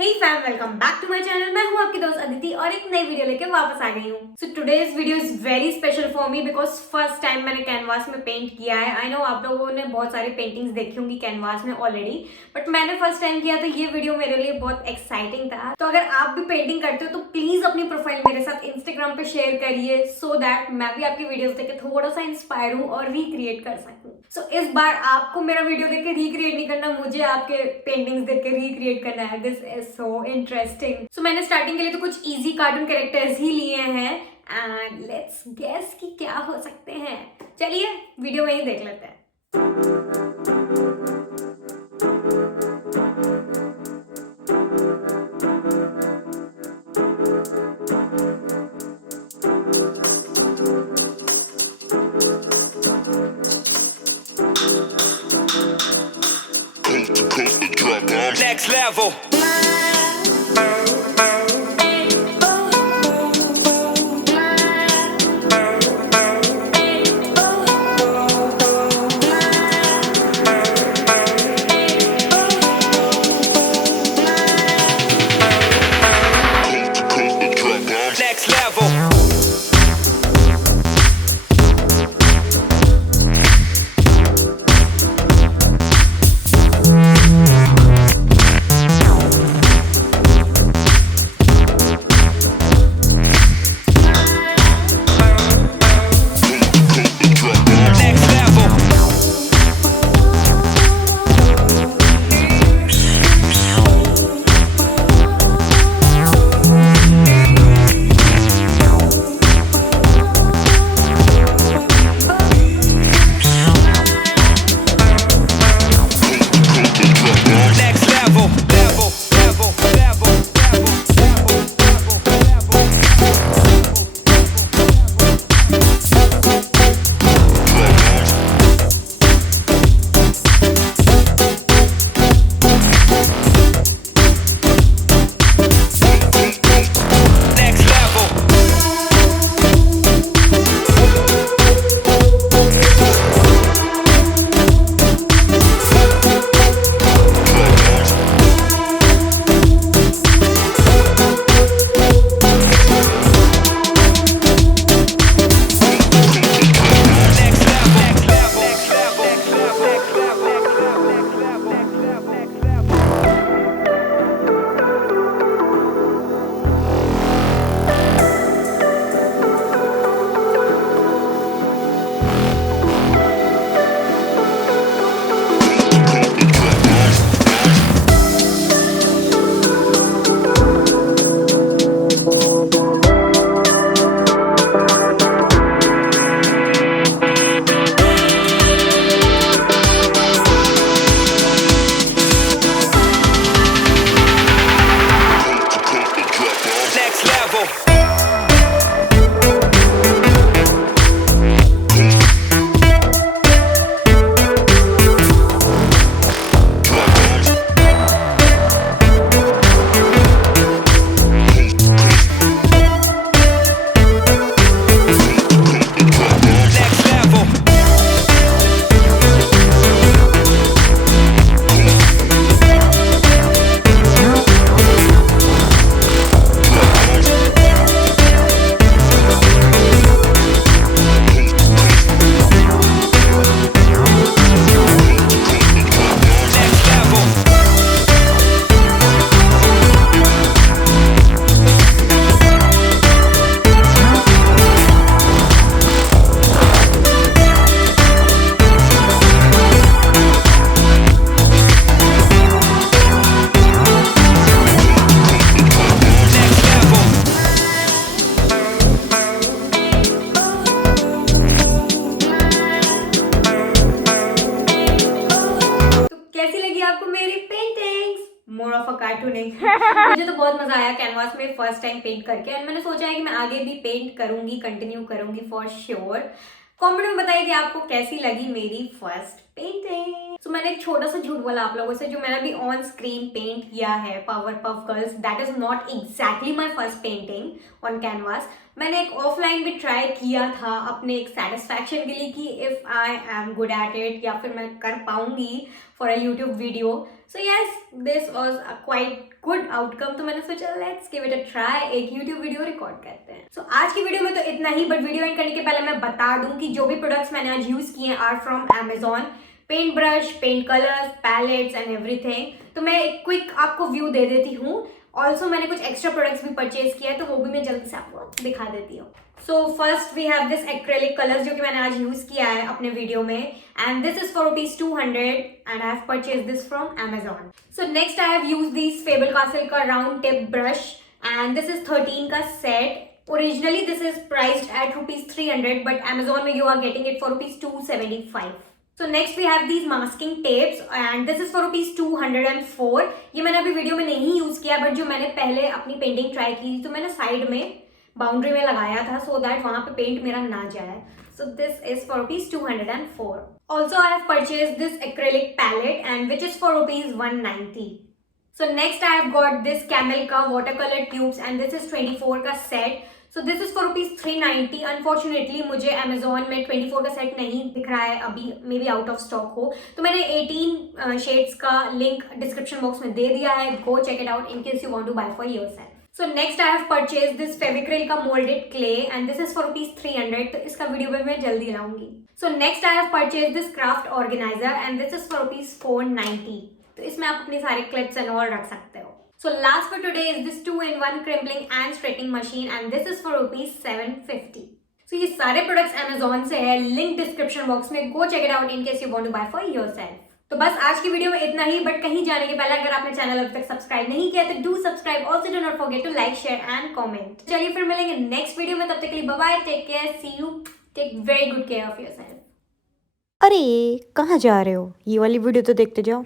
Hey fam, welcome back to my channel. मैं हूं आपकी दोस्त अदिति और एक नई वीडियो लेके वापस आ गई हूं। So today's video is very special for me because first time मैंने कैनवास में पेंट किया है। आई नो आप लोगों ने बहुत सारी पेंटिंग्स देखी होंगी कैनवास में ऑलरेडी, बट मैंने फर्स्ट टाइम किया तो ये वीडियो मेरे लिए बहुत एक्साइटिंग था। तो अगर आप भी पेंटिंग करते हो तो प्लीज अपनी प्रोफाइल मेरे साथ इंस्टाग्राम पे शेयर करिए सो दैट मैं भी आपकी वीडियोस देख के थोड़ा सा इंस्पायर हूँ और रिक्रिएट कर सकूँ। सो इस बार आपको मेरा वीडियो देख के रिक्रिएट नहीं करना, मुझे आपके पेंटिंग्स देख के रिक्रिएट करना है। This is so interesting. So मैंने स्टार्टिंग के लिए तो कुछ इजी कार्टून कैरेक्टर्स ही लिए हैं एंड लेट्स गेस कि क्या हो सकते हैं। चलिए वीडियो में ही देख लेते हैं। Next level. Next level. More of a cartooning. मुझे तो बहुत मजा आया कैनवास में फर्स्ट टाइम पेंट करके एंड मैंने सोचा है कि मैं आगे भी पेंट करूंगी, कंटिन्यू करूंगी फॉर श्योर। कमेंट में बताइए कि आपको कैसी लगी मेरी फर्स्ट पेंटिंग। तो मैंने एक छोटा सा झूठ बोला आप लोगों से, जो मैंने अभी ऑन स्क्रीन पेंट किया है power puff girls, that is not exactly my first painting on canvas. मैंने एक ऑफलाइन भी ट्राई किया था अपने एक सेटिस्फैक्शन के लिए कि if I am good at it या फिर मैं कर पाऊंगी for a YouTube video. So yes, this was a quite good outcome, तो मैंने सोचा let's give it a try, एक यूट्यूब वीडियो रिकॉर्ड करते हैं। सो आज की वीडियो में तो इतना ही, बट वीडियो एंड करने के पहले मैं बता दूं कि जो भी प्रोडक्ट्स मैंने आज यूज किए are from Amazon, paint brush, paint colours, palettes and everything. तो मैं एक क्विक आपको व्यू दे देती हूँ। ऑल्सो मैंने कुछ एक्स्ट्रा प्रोडक्ट्स भी परचेज किया है, तो वो भी मैं जल्दी से आपको दिखा देती हूँ। So first we have this acrylic colours जो कि मैंने आज यूज किया है अपने वीडियो में, and this is for ₹200 and I have purchase this from Amazon. So next I have use this Faber Castell का round tip brush, and this is 13 का सेट। Originally this is priced at ₹300, but Amazon में you are getting it for ₹275. So next we have these masking tapes and this is for ₹204. ये मैंने अभी video में नहीं use किया, but जो मैंने पहले अपनी पेंटिंग ट्राई की तो मैंने साइड में बाउंड्री में लगाया था सो दैट वहां पे पेंट मेरा ना जाए. So this is for ₹204. Also I have purchased this acrylic palette and which is for ₹190. So next I have got this Camel का watercolor tubes and this is 24 का set. So this is for ₹390. Unfortunately मुझे Amazon में 24 का set नहीं दिख रहा है अभी, may be out of stock हो, तो मैंने 18 शेड्स का लिंक डिस्क्रिप्शन बॉक्स में दे दिया है. Go check it out in case you want to buy for yourself. So next I have purchased this Fevicryl का Mouldit clay and this is for ₹300. तो इसका वीडियो भी मैं जल्दी लाऊंगी. So next I have purchased this craft organizer and this is for ₹490. तो इसमें आप अपने सारे क्लिप्स एंड ऑल रख सकते हो. So last for today is this 2-in-1 crimping and straightening machine and this is for ₹750. So ये सारे प्रोडक्ट्स Amazon से है, लिंक डिस्क्रिप्शन बॉक्स में. Go check it out in case you want to buy for yourself. तो बस आज की video में इतना ही, बट कहीं जाने के पहले अगर आपने चैनल अभी तक सब्सक्राइब नहीं किया तो do subscribe. Also do not forget to like, share and comment. चलिए फिर मिलेंगे नेक्स्ट वीडियो में, तब तक के लिए bye bye, take care, see you, take very good care of yourself. अरे कहाँ जा रहे हो? ये वाली वीडियो तो देखते जाओ.